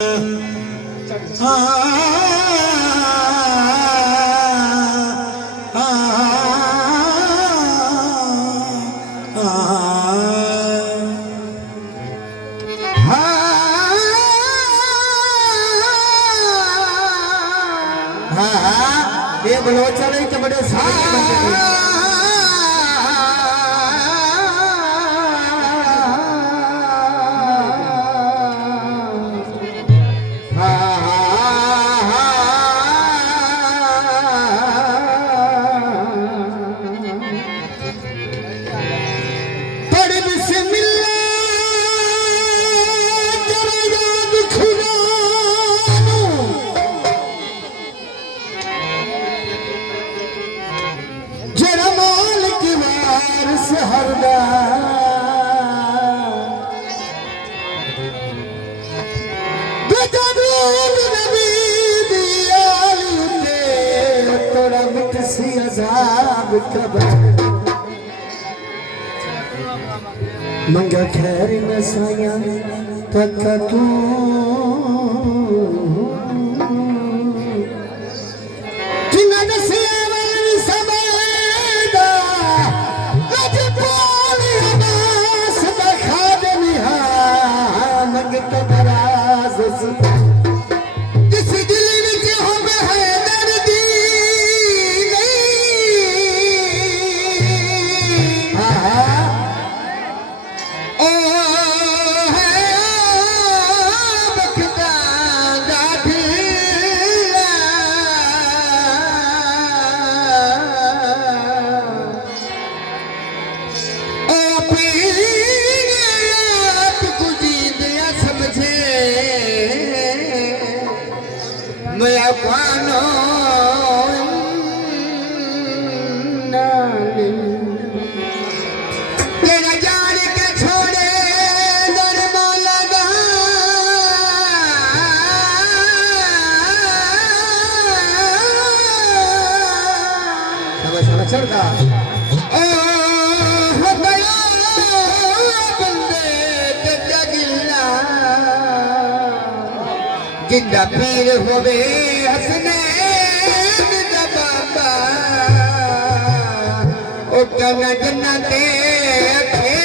ये बलोचा नहीं तो बड़े मंगा खैर न साया तक तू जिन्ना दसिया वाली समेदा अज बोली अबास बखा देनिहा मंग कबराज जिस दिल विच होवे है दर्दी चढ़ता जिंदा पीर होवे हसने बाबा ओ कना जन्नते अखे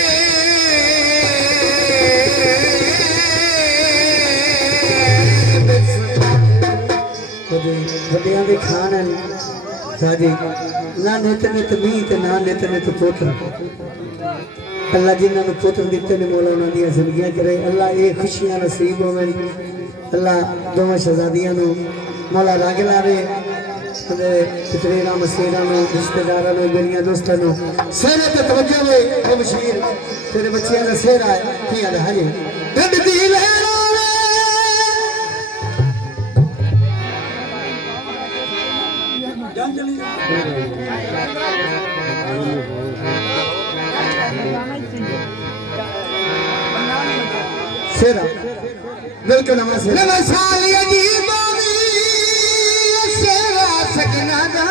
वड्डियां दे खान साजी ना नित नित मीत ना नित नित पुत्र अल्लाह जिन्होंने पुत्र दिते ने मौला उन्होंने दी जिंदगियां करे अल्लाह ये खुशियां नसीब होवे अल्लाह दोवें शहजादियां नु मौला रंग लावे ते पितरेरा मसेरा नु रिश्तेदारां नु मेरियां दोस्तां नु सेरे ते तवज्जो वे ओ बशीर तेरे बच्चियां दा सेरा है की हाल है गंद दी लहरों सेरा बिल्कुल नमसाली अजीब सेरा सकना दा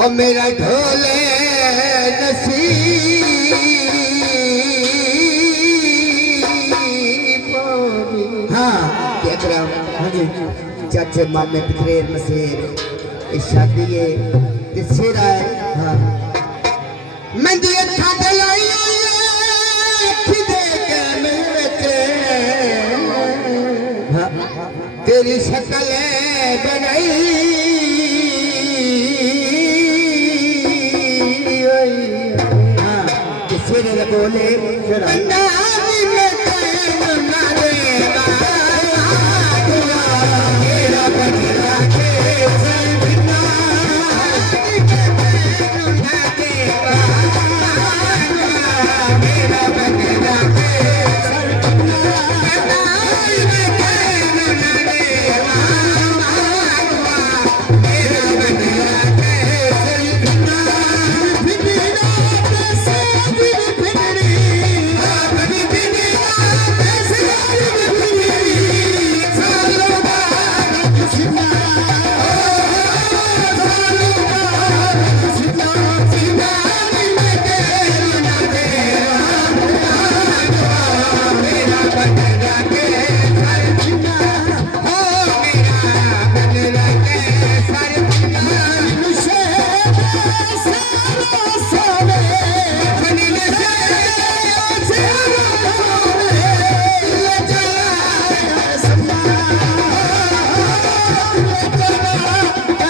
और मेरा ढोले नसीब हाँ जी चाचे मामे पितरेर मसेर शादी है सेरा है हाँ मेंदी अखा गलाई अखी दे के मेरे तेरी शक्ल बनाई हाँ किसी ने बोले